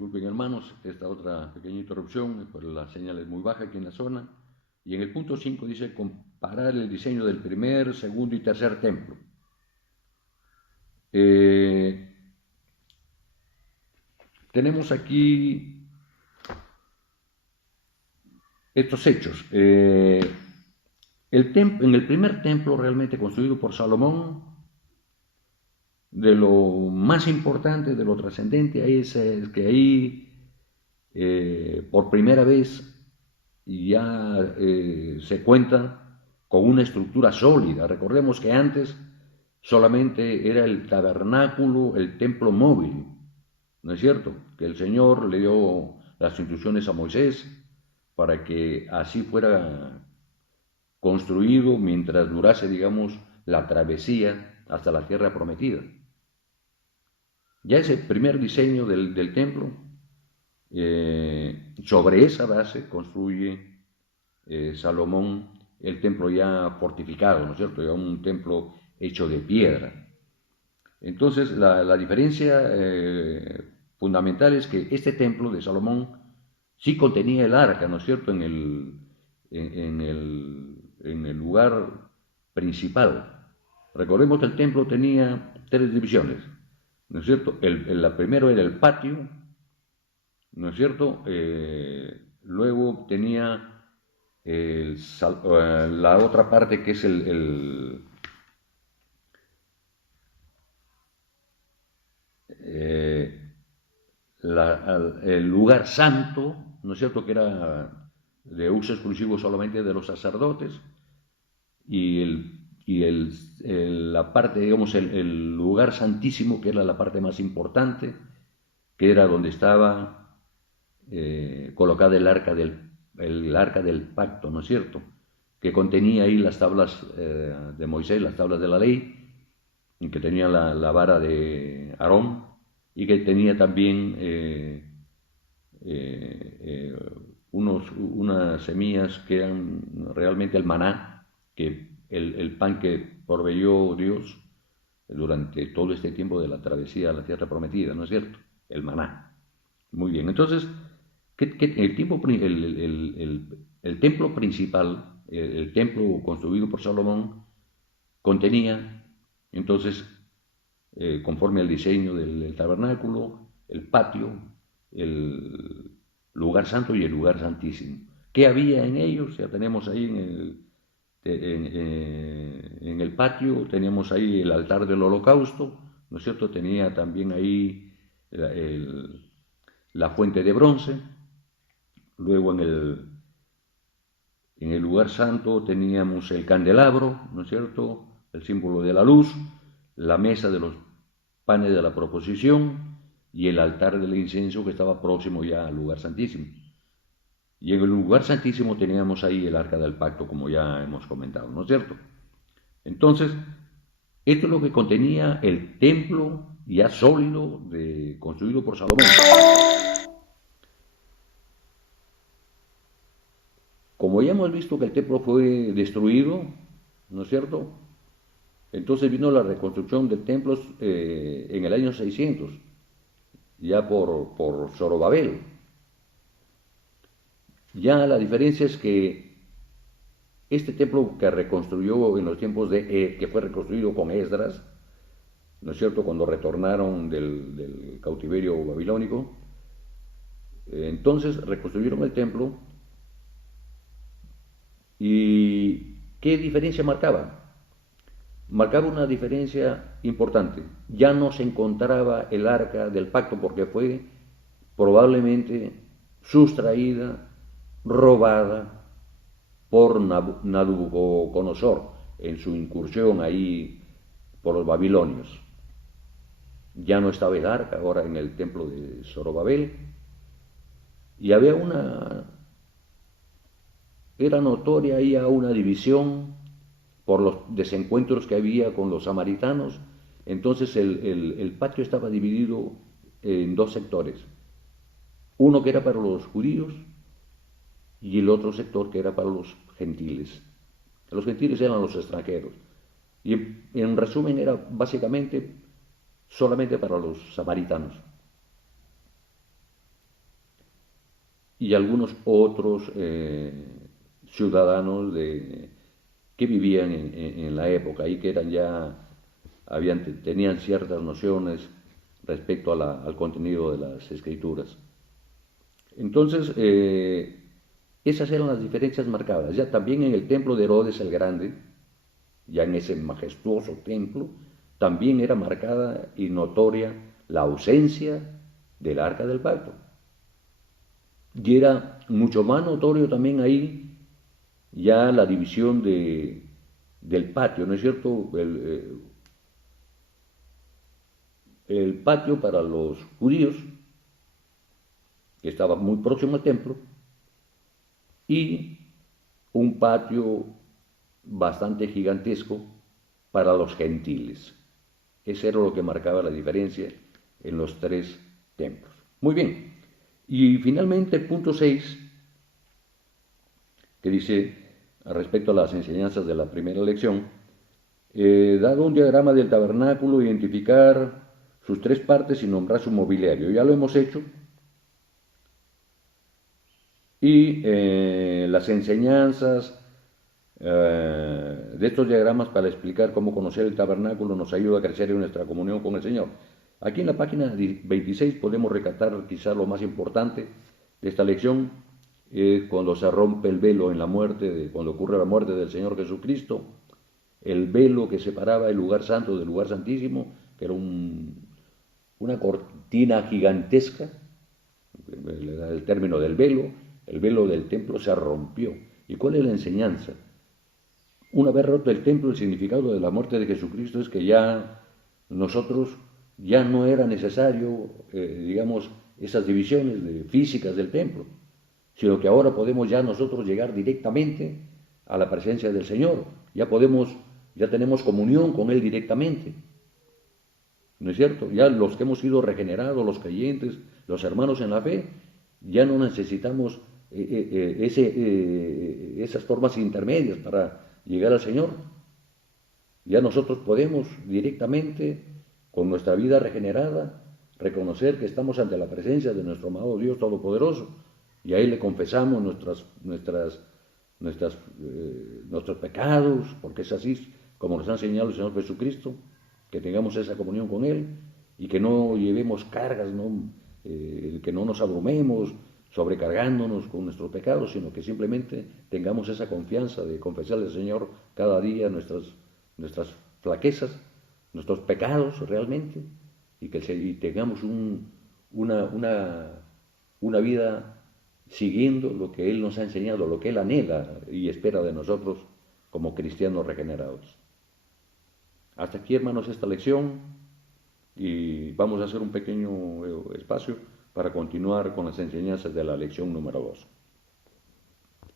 disculpen hermanos, esta otra pequeña interrupción, pues la señal es muy baja aquí en la zona. Y en el punto 5 dice comparar el diseño del primer, segundo y tercer templo. Tenemos aquí estos hechos. En el primer templo realmente construido por Salomón, de lo más importante, de lo trascendente, es que ahí por primera vez ya se cuenta con una estructura sólida. Recordemos que antes solamente era el tabernáculo, el templo móvil, ¿no es cierto? Que el Señor le dio las instrucciones a Moisés para que así fuera construido mientras durase, digamos, la travesía hasta la tierra prometida. Ya ese primer diseño del templo, sobre esa base construye Salomón el templo ya fortificado, ¿no es cierto? Ya un templo hecho de piedra. Entonces, la diferencia fundamental es que este templo de Salomón sí contenía el arca, ¿no es cierto?, en el lugar principal. Recordemos que el templo tenía tres divisiones, ¿no es cierto? La primero era el patio, ¿no es cierto? Luego tenía la otra parte que es el lugar santo, ¿no es cierto?, que era de uso exclusivo solamente de los sacerdotes, la parte, digamos, el lugar santísimo, que era la parte más importante, que era donde estaba colocada el arca del pacto, ¿no es cierto?, que contenía ahí las tablas de Moisés, las tablas de la ley, y que tenía la vara de Aarón, y que tenía también unas semillas que eran realmente el maná, que el pan que proveyó Dios durante todo este tiempo de la travesía a la tierra prometida, ¿no es cierto? El maná. Muy bien, entonces, el templo principal, el templo construido por Salomón, contenía, entonces, conforme al diseño del tabernáculo, el patio, el lugar santo y el lugar santísimo. ¿Qué había en ellos? Ya tenemos ahí en el patio, teníamos ahí el altar del holocausto, ¿no es cierto? Tenía también ahí la fuente de bronce. Luego en el lugar santo teníamos el candelabro, ¿no es cierto?, el símbolo de la luz, la mesa de los panes de la proposición y el altar del incienso que estaba próximo ya al lugar santísimo. Y en el lugar santísimo teníamos ahí el arca del pacto, como ya hemos comentado, ¿no es cierto? Entonces, esto es lo que contenía el templo ya sólido construido por Salomón. Como ya hemos visto que el templo fue destruido, ¿no es cierto?, entonces vino la reconstrucción del templo en el año 600, ya por Zorobabel. Ya la diferencia es que este templo que reconstruyó en los tiempos que fue reconstruido con Esdras, ¿no es cierto?, cuando retornaron del cautiverio babilónico, entonces reconstruyeron el templo. ¿Y qué diferencia marcaba? Marcaba una diferencia importante. Ya no se encontraba el arca del pacto porque fue probablemente sustraída, robada por Nabucodonosor en su incursión ahí por los babilonios. Ya no estaba el arca ahora en el templo de Zorobabel, y había era notoria ahí una división por los desencuentros que había con los samaritanos. Entonces el patio estaba dividido en dos sectores, uno que era para los judíos y el otro sector que era para los gentiles. Los gentiles eran los extranjeros, y en resumen era básicamente solamente para los samaritanos. y algunos otros ciudadanos que vivían en la época y que eran ya, tenían ciertas nociones respecto al contenido de las escrituras. Entonces, esas eran las diferencias marcadas. Ya también en el templo de Herodes el Grande, ya en ese majestuoso templo, también era marcada y notoria la ausencia del arca del pacto. Y era mucho más notorio también ahí ya la división del patio, ¿no es cierto? El patio para los judíos, que estaba muy próximo al templo, y un patio bastante gigantesco para los gentiles. Eso era lo que marcaba la diferencia en los tres templos. Muy bien. Y finalmente, punto 6, que dice, respecto a las enseñanzas de la primera lección, dado un diagrama del tabernáculo, identificar sus tres partes y nombrar su mobiliario. Ya lo hemos hecho. Y las enseñanzas de estos diagramas para explicar cómo conocer el tabernáculo nos ayuda a crecer en nuestra comunión con el Señor. Aquí en la página 26 podemos recatar quizás lo más importante de esta lección, cuando se rompe el velo en la muerte, cuando ocurre la muerte del Señor Jesucristo, el velo que separaba el lugar santo del lugar santísimo, que era una cortina gigantesca, le da el término del velo, el velo del templo se rompió. ¿Y cuál es la enseñanza? Una vez roto el templo, el significado de la muerte de Jesucristo es que ya nosotros, ya no era necesario, digamos, esas divisiones físicas del templo, sino que ahora podemos ya nosotros llegar directamente a la presencia del Señor. Ya tenemos comunión con Él directamente. ¿No es cierto? Ya los que hemos sido regenerados, los creyentes, los hermanos en la fe, ya no necesitamos esas formas intermedias para llegar al Señor. Ya nosotros podemos directamente, con nuestra vida regenerada, reconocer que estamos ante la presencia de nuestro amado Dios Todopoderoso, y ahí le confesamos nuestros pecados, porque es así como nos ha enseñado el Señor Jesucristo, que tengamos esa comunión con Él y que no llevemos cargas, que no nos abrumemos sobrecargándonos con nuestros pecados, sino que simplemente tengamos esa confianza de confesarle al Señor cada día nuestras flaquezas, nuestros pecados realmente, y tengamos una vida siguiendo lo que Él nos ha enseñado, lo que Él anhela y espera de nosotros como cristianos regenerados. Hasta aquí, hermanos, esta lección, y vamos a hacer un pequeño espacio para continuar con las enseñanzas de la lección número 2.